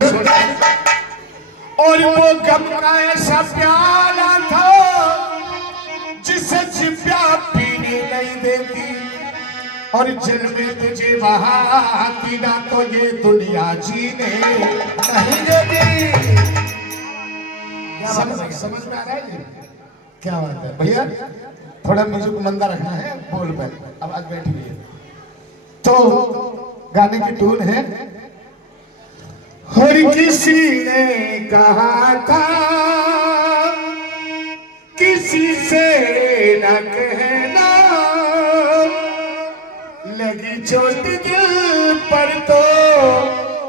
और वो गम का ऐसा प्याला था जिसे चिप्या पीने नहीं देती, और जल में तुझे बहाती ना तो ये दुनिया जीने नहीं देती। समझ में आ रहा है? क्या बात है भैया, थोड़ा म्यूजिक मंदा रखना है, बोल पे अब आज बैठी हुई है। तो गाने की टून है, हर किसी ने कहा था किसी से न कहना, लगी चोट दिल पर तो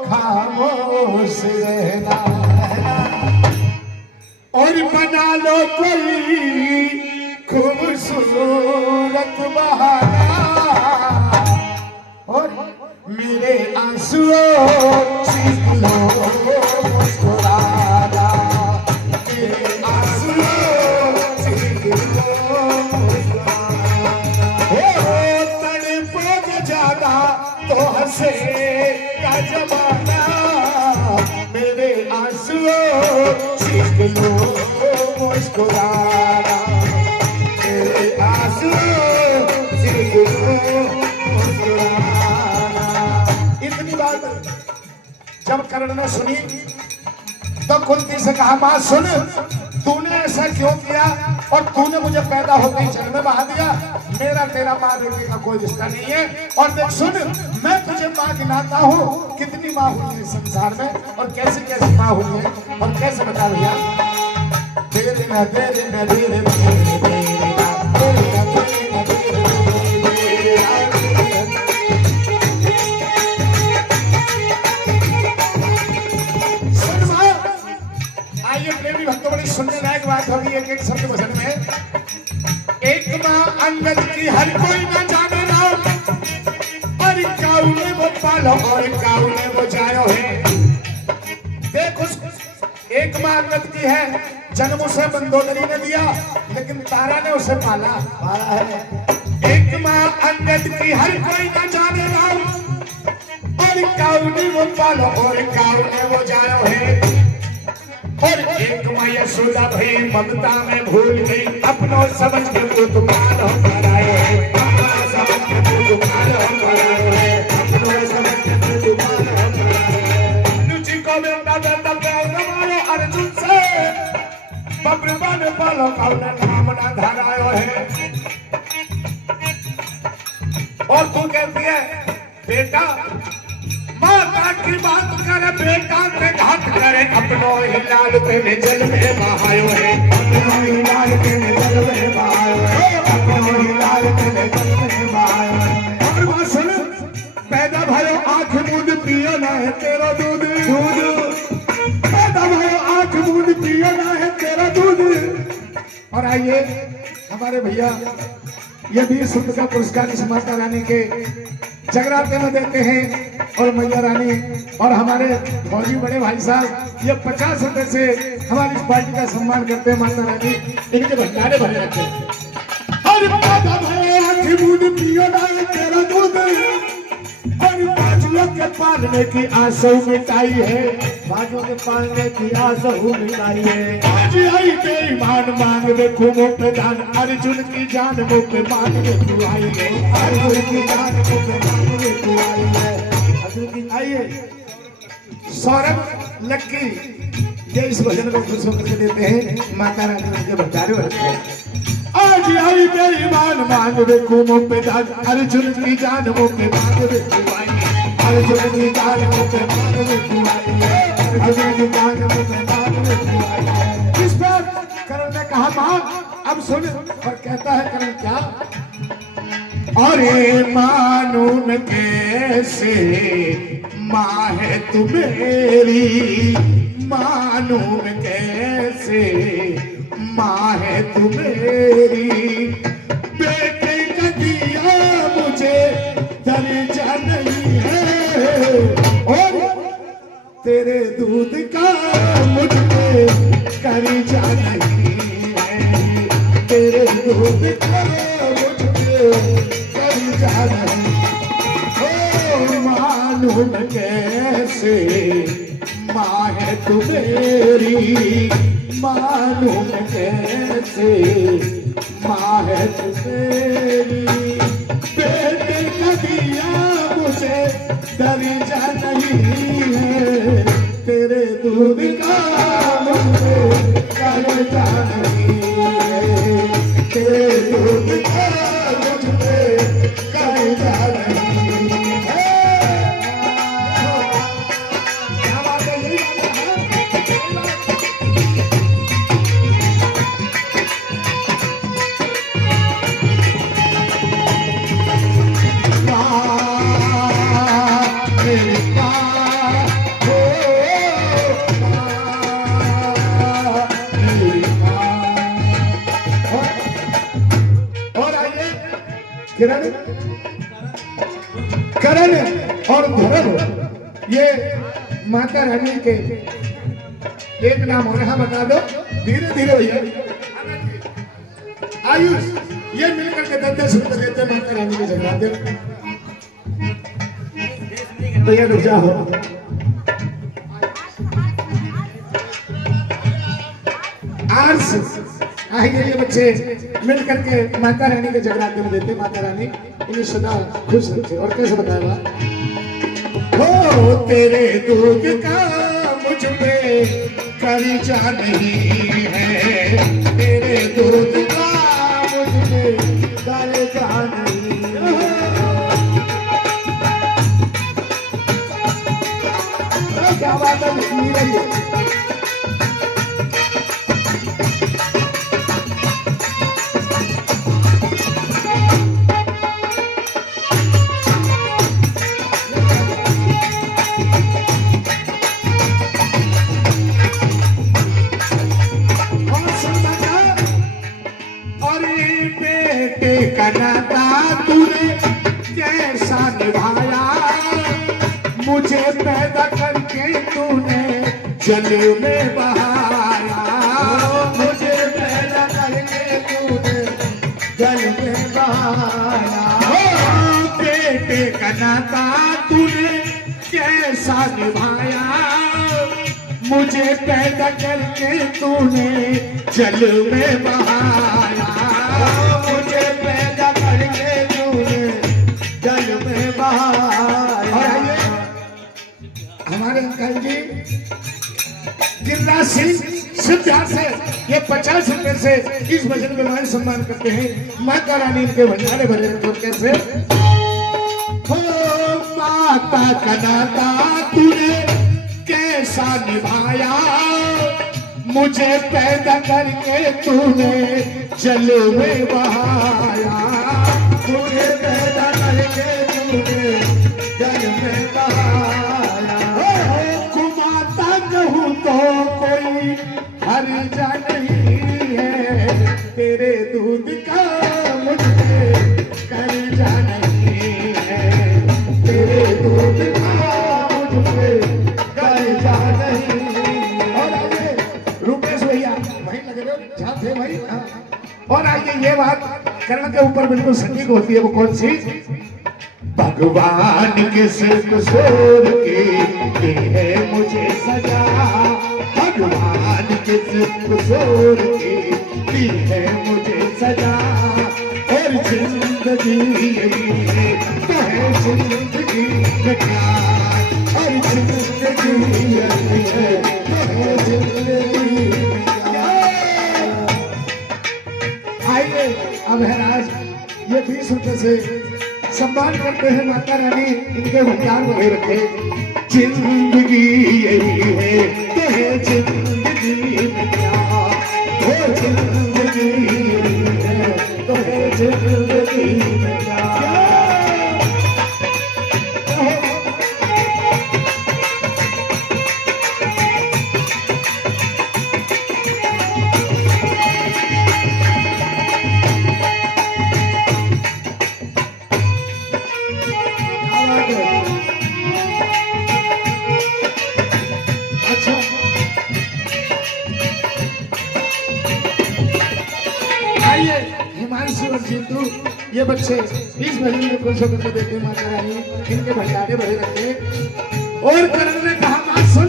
खामोश रहना, और बना लो कोई खूबसूरत बहाना, और मेरे आंसुओं छीन लो मुस्कुराना, मेरे आंसुओं छीन लो मुस्कुराना, तड़पोगे ज्यादा तो हंसेगा जमाना, मेरे आंसुओं छीन लो मुस्कुराना, मेरे आंसुओं छीन लो मुस्कुराना। इतनी बात जब कर्ण ने सुनी तो कुंती से कहा, मां सुन, तूने ऐसा क्यों किया, और तूने मुझे पैदा होते ही जल में बहा दिया, मेरा तेरा माँ बेटे का कोई रिश्ता नहीं है, और देख सुन, मैं तुझे माँ गिनाता हूँ, कितनी माँ हुई है संसार में, और कैसे कैसे माँ हुई है, और कैसे बता भैया, तेरे ना तेरे ना तेरे ना तेरे ना सुनने लायक बात होगी। एक एक शब्द वचन में, एक माँ अंगद की हर कोई न जाने ना, और काऊ ने वो पालो और काऊ ने वो जायो है। देख उस एक माँ अंगद की है, जन्म उसे मंदोदरी ने दिया, लेकिन तारा ने उसे पाला है। एक माँ अंगद की हर कोई न जाने ना, और काऊ ने वो पालो और काऊ ने वो जायो है, और एक माँ यशोदा भी ममता में भूल गई, अपनों समझ के वो दुकान हम बनाए हैं, अपनों समझ के वो दुकान हम बनाए हैं, अपनों समझ के वो दुकान हम बनाए हैं। रुचि को बेटा बेटा प्यार मारो अर्जुन से, बब्रबन पालो कौन नाम ना धरायो है, और तू कहती है बेटा माता की बात करे, बेटा पे घात करे, अपनों ही लाल तेरे जल में बहायो है, अपनों ही लाल तेरे जल में बहायो है, अपनों ही लाल तेरे जल में बहायो है। और बात सुन, पैदा भयो आँख मूंद पियो ना है तेरा दूध, पैदा भयो आँख मूंद पियो ना है तेरा दूध। और आइए हमारे भैया ये भी शुद्ध का पुरस्कार इस माता रानी के जगराते में देते हैं, और मैया रानी और हमारे फौजी बड़े भाई साहब ये 50 रुपए से हमारी इस पार्टी का सम्मान करते हैं। माता रानी इनके भंडारे भरे रखे हैं। और बाजुओं के पालने की आशा मिटाई है, बाजुओं के पालने की आशा मिटाई है। आज आई बेईमान मांग देखो मुँह पे जान, अर्जुन की जान मुँह पे मांग तू आई है, अर्जुन की जान मुँह पे मांग तू आई है। आइए सौरभ लक्की ये इस भजन को खुश होकर के देते हैं, माता रानी के भंडारे रखते हैं। आज आई बेईमान मांग देखो मुँह पे जान, अर्जुन की जान मुँह पे मांग तू आई है, अर्जुन की जान मुँह पे मांग तू आई है, अर्जुन की जान मुँह पे मांग तू आई है। इस पर करण ने कहा माँ अब सुन, और कहता है करण क्या, अरे मानून कैसे माँ है तू मेरी, मानून कैसे माँ है तू मेरी, बेटे का दिया मुझे दर्जा नहीं है, और तेरे दूध का मुझ पे कर्जा नहीं है, तेरे दूध का मुझ पे कर्जा नहीं, मानून कैसे माँ है तू मेरी मालूम कैसे, माँ है तू मेरी। बेटे का दिया मुझे दर्जा नहीं है, तेरे दूध का मुझे दर्जा नहीं है, तेरे दूध का मुझे दर्जा नहीं है। क्या बात है, यही बात है। किरण करण और धर्म, ये माता रानी के एक नाम हो रहा, बता दो धीरे धीरे भैया। आयुष ये मिलकर के 10-10 रुपए देते माता रानी के जगराते। भैया रुक जाओ, आज आइए ये बच्चे मिल करके माता रानी के जगराते में देते। माता रानी इन्हें सदा खुश रखे। और कैसे बताया, हो तेरे दूध का मुझ पे कर्जा नहीं है, तेरे दूध का मुझ पे कर्जा नहीं है। क्या बात है, नाता तूने कैसा निभाया, मुझे पैदा करके तूने जल में बहाया, मुझे पैदा करके तूने जल में बहाया। बेटे का नाता तूने कैसा निभाया, मुझे पैदा करके तूने जल में बहाया, मुझे पैदा करके तूने जल में बहाया। और आइए हमारे अंकल जी गिरिराज सिंह सिद्धार्थ से ये 50 रुपए से इस भजन में मान सम्मान करते हैं। माता रानी इनके भंडारे भरे तो कैसे, हो माता का नाता तूने कैसा निभाया, मुझे पैदा करके तूने जल में बहाया, मुझे पैदा करके तूने जल में बहाया। कुमाता कहूँ तो कोई हर्जा नहीं है, तेरे दूध का मुझे कर्जा नहीं है, तेरे दूध का मुझे कर्जा नहीं। थे भाई। और आइए ये बात कर्ण के ऊपर बिल्कुल सटीक होती है, वो कौन सी, भगवान के सिर्फ सोर के है मुझे सजा, भगवान के सिर्फ सोर के है मुझे सजा, और जिंदगी यही है तो है जिंदगी में क्या, और जिंदगी यही है तो है जिंदगी में क्या। आइए अब है राज ये 20 रुपए से सम्मान करते हैं। माता रानी इनके भंडार भरे रखे। जिंदगी यही है तो है जिंदगी में क्या, हो जिंदगी यही है तो है जिंदगी में क्या। हिमांशु ये बच्चे इस भजन में खुश होकर देते हैं। माता रानी इनके भंडारे भरे रखे। और करण ने कहा, बात सुन,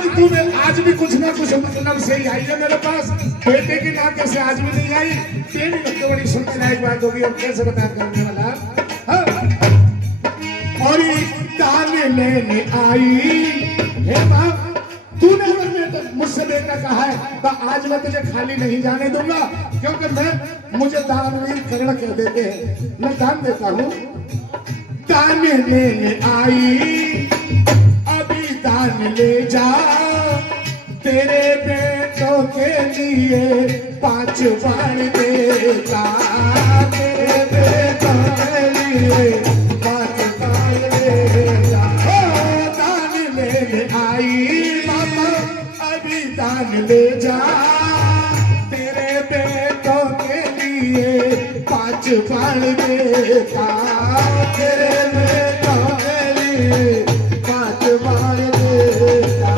आज भी कुछ ना कुछ मतलब से ही आई है मेरे पास, बेटे के नाते से आज भी नहीं आई। तेरी तो बड़ी सुनने लायक बात होगी, अब कैसे बता करने वाला। हाँ। और दान लेने आई हे माँ, तूने मुझसे बेटा कहा है तो आज मैं तुझे खाली नहीं जाने दूंगा, क्योंकि मुझे दानवीर कर्ण कह देते हैं, मैं दान देता हूँ। दान लेने आई, अभी दान ले जा, तेरे बेटों के लिए 5 बाण देता, तेरे बेटों के लिए 5 बाण देता। दान लेने आई मामा, अभी दान ले जा, तेरे बेटों के लिए 5 बाण देता, तेरे बेटों के लिए 5 बाण देता।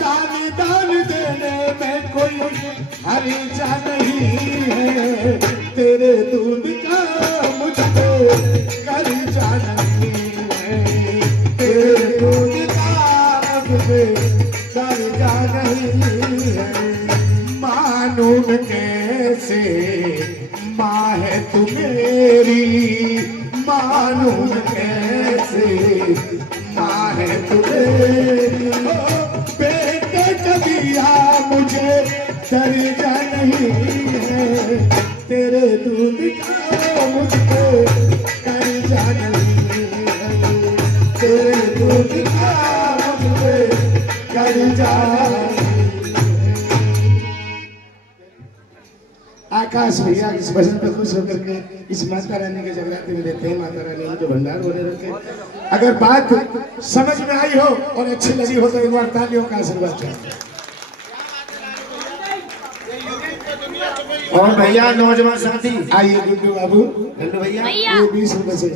दान देने में कोई हर्जा नहीं है, तेरे दूध का मुझको कर्जा नहीं है, तेरे दूध का मुझे कर्जा नहीं है। मालूम कैसे माँ है तू मेरी, मालूम कैसे माँ है तू मेरी। बेटे कबिया मुझे दर्जा नहीं है, तेरे दूध का मुझको कर्जा नहीं है, तेरे दूध का मुझे कर्जा। आकाश भैया इस भजन पे खुश होकर के इस माता रानी के जगराते में देते हैं। माता रानी जो भंडार बोले रखे। अगर बात समझ में आई हो और अच्छी लगी हो तो एक बार तालियों का आशीर्वाद चाहिए। और भैया नौजवान साथी आइए गुड्डू बाबू, भैया ये 20 रुपए से